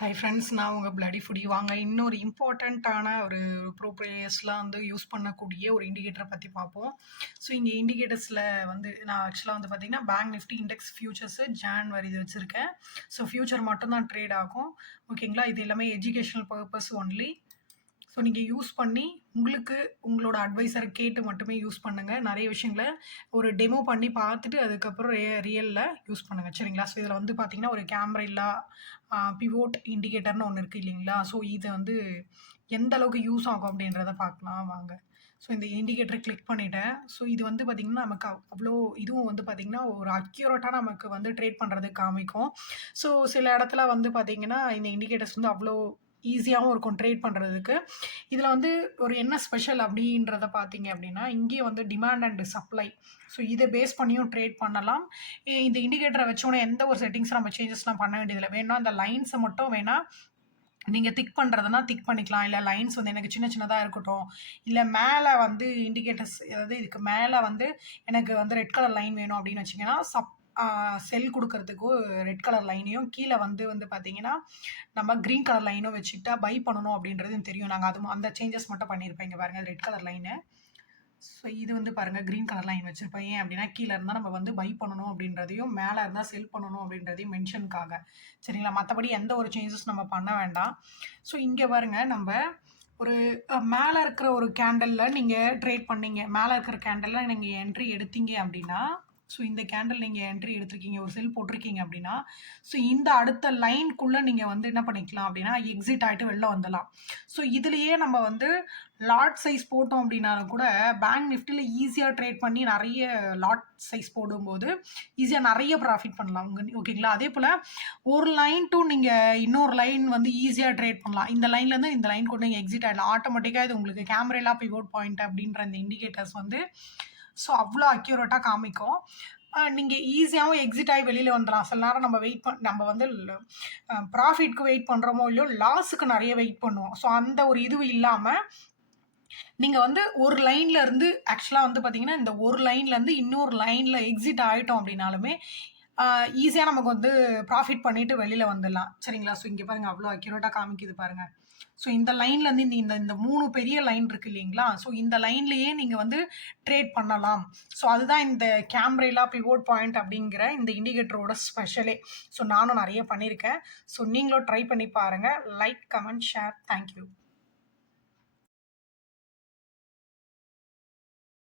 Hi friends, நான் உங்கள் bloody foodie. வாங்க இன்னொரு இம்பார்ட்டண்ட்டான ஒரு ப்ரோ பிளேயர்ஸ்லாம் வந்து யூஸ் பண்ணக்கூடிய ஒரு இண்டிகேட்டரை பற்றி பார்ப்போம். ஸோ இங்கே இண்டிகேட்டர்ஸில் வந்து நான் ஆக்சுவலாக வந்து பார்த்தீங்கன்னா bank Nifty index futures January இது வச்சுருக்கேன். ஸோ ஃபியூச்சர் மட்டும்தான் ட்ரேட் ஆகும். ஓகேங்களா, இது எல்லாமே எஜுகேஷனல் பர்பஸ் ஒன்லி. ஸோ நீங்கள் யூஸ் பண்ணி உங்களுக்கு உங்களோட அட்வைஸரை கேட்டு மட்டுமே யூஸ் பண்ணுங்கள். நிறைய விஷயங்கள ஒரு டெமோ பண்ணி பார்த்துட்டு அதுக்கப்புறம் ரியலில் யூஸ் பண்ணுங்கள், சரிங்களா? ஸோ இதில் வந்து பார்த்தீங்கன்னா ஒரு கேமரா இல்லா பிவோட் இண்டிகேட்டர்னு ஒன்று இருக்குது இல்லைங்களா? ஸோ இது வந்து எந்த அளவுக்கு யூஸ் ஆகும் அப்படின்றத பார்க்கலாம் வாங்க. ஸோ இந்த இண்டிகேட்டரை கிளிக் பண்ணிட்டேன். ஸோ இது வந்து பார்த்திங்கன்னா நமக்கு அவ்வளோ இதுவும் வந்து பார்த்திங்கன்னா ஒரு அக்யூரேட்டாக நமக்கு வந்து ட்ரேட் பண்ணுறதுக்கு காமிக்கும். ஸோ சில இடத்துல வந்து பார்த்திங்கன்னா இந்த இண்டிகேட்டர்ஸ் வந்து அவ்வளோ ஈஸியாகவும் இருக்கும் ட்ரேட் பண்ணுறதுக்கு. இதில் வந்து ஒரு என்ன ஸ்பெஷல் அப்படின்றத பார்த்தீங்க அப்படின்னா, இங்கேயே வந்து டிமாண்ட் அண்ட் சப்ளை. ஸோ இதை பேஸ் பண்ணியும் ட்ரேட் பண்ணலாம். இந்த இண்டிகேட்டரை வச்சோன்னே எந்த ஒரு செட்டிங்ஸும் நம்ம சேஞ்சஸ்லாம் பண்ண வேண்டியதில்லை. வேணும்னா அந்த லைன்ஸை மட்டும் நீங்கள் திக் பண்ணுறதுனா திக் பண்ணிக்கலாம். இல்லை லைன்ஸ் வந்து எனக்கு சின்ன சின்னதாக இருக்கட்டும், இல்லை மேலே வந்து இண்டிகேட்டர்ஸ், அதாவது இதுக்கு மேலே வந்து எனக்கு வந்து ரெட் கலர் லைன் வேணும் அப்படின்னு வச்சிங்கன்னா செல் கொடுக்கறதுக்கு ரெட் கலர் லைனையும், கீழே வந்து பார்த்தீங்கன்னா நம்ம க்ரீன் கலர் லைனும் வச்சுக்கிட்டா பை பண்ணணும் அப்படின்றது தெரியும். நாங்கள் அந்த சேஞ்சஸ் மட்டும் பண்ணியிருப்பேன். இங்கே பாருங்கள், ரெட் கலர் லைனு. ஸோ இது வந்து பாருங்கள் க்ரீன் கலர் லைன் வச்சுருப்பேன். ஏன் அப்படின்னா கீழே இருந்தால் நம்ம வந்து பை பண்ணணும் அப்படின்றதையும், மேலே இருந்தால் செல் பண்ணணும் அப்படின்றதையும் மென்ஷனுக்காக, சரிங்களா? மற்றபடி எந்த ஒரு சேஞ்சஸ் நம்ம பண்ண வேண்டாம். ஸோ இங்கே பாருங்கள், நம்ம ஒரு மேலே இருக்கிற ஒரு கேண்டலில் நீங்கள் ட்ரேட் பண்ணீங்க, மேலே இருக்கிற கேண்டலில் நீங்கள் என்ட்ரி எடுத்தீங்க அப்படின்னா, ஸோ இந்த கேண்டில் நீங்கள் என்ட்ரி எடுத்திருக்கீங்க, ஒரு செல் போட்டிருக்கீங்க அப்படின்னா, ஸோ இந்த அடுத்த லைனுக்குள்ளே நீங்கள் வந்து என்ன பண்ணிக்கலாம் அப்படின்னா எக்ஸிட் ஆகிட்டு வெளில வந்துடலாம். ஸோ இதுலேயே நம்ம வந்து லாட் சைஸ் போட்டோம் அப்படின்னாலும் கூட பேங்க் நிஃப்டியில் ஈஸியாக ட்ரேட் பண்ணி நிறைய லாட் சைஸ் போடும்போது ஈஸியாக நிறைய ப்ராஃபிட் பண்ணலாம் ஓகேங்களா? அதே போல் ஒரு லைன் டு நீங்கள் இன்னொரு லைன் வந்து ஈஸியாக ட்ரேட் பண்ணலாம். இந்த லைன்லேருந்து இந்த லைன் கூட நீங்கள் எக்ஸிட் ஆகிடலாம். ஆட்டோமேட்டிக்காக இது உங்களுக்கு கேமரா பிவோட் பாயிண்ட் அப்படின்ற இந்த இண்டிகேட்டர்ஸ் வந்து ஸோ அவ்வளோ அக்யூரேட்டாக காமிக்கும். நீங்கள் ஈஸியாகவும் எக்ஸிட் ஆகி வெளியில் வந்துடலாம். சில நேரம் நம்ம வந்து ப்ராஃபிட்க்கு வெயிட் பண்ணுறோமோ இல்லையோ, லாஸுக்கு நிறைய வெயிட் பண்ணுவோம். ஸோ அந்த ஒரு இது இல்லாமல் நீங்கள் வந்து ஒரு லைனில் இருந்து ஆக்சுவலாக வந்து பார்த்தீங்கன்னா இந்த ஒரு லைன்லேருந்து இன்னொரு லைனில் எக்ஸிட் ஆகிட்டோம் அப்படின்னாலுமே ஈஸியாக நமக்கு வந்து ப்ராஃபிட் பண்ணிவிட்டு வெளியில் வந்துடலாம், சரிங்களா? ஸோ இங்கே பாருங்கள், அவ்வளோ அக்யூரேட்டாக காமிக்குது பாருங்கள். ஸோ இந்த லைன்லேருந்து இந்த 3 பெரிய லைன் இருக்குது இல்லைங்களா? ஸோ இந்த லைன்லேயே நீங்கள் வந்து ட்ரேட் பண்ணலாம். ஸோ அதுதான் இந்த கேம்ரேலா பிவோட் பாயிண்ட் அப்படிங்கிற இந்த இண்டிகேட்டரோட ஸ்பெஷலே. ஸோ நானும் நிறைய பண்ணியிருக்கேன். ஸோ நீங்களும் ட்ரை பண்ணி பாருங்கள். Like, comment, share. தேங்க்யூ.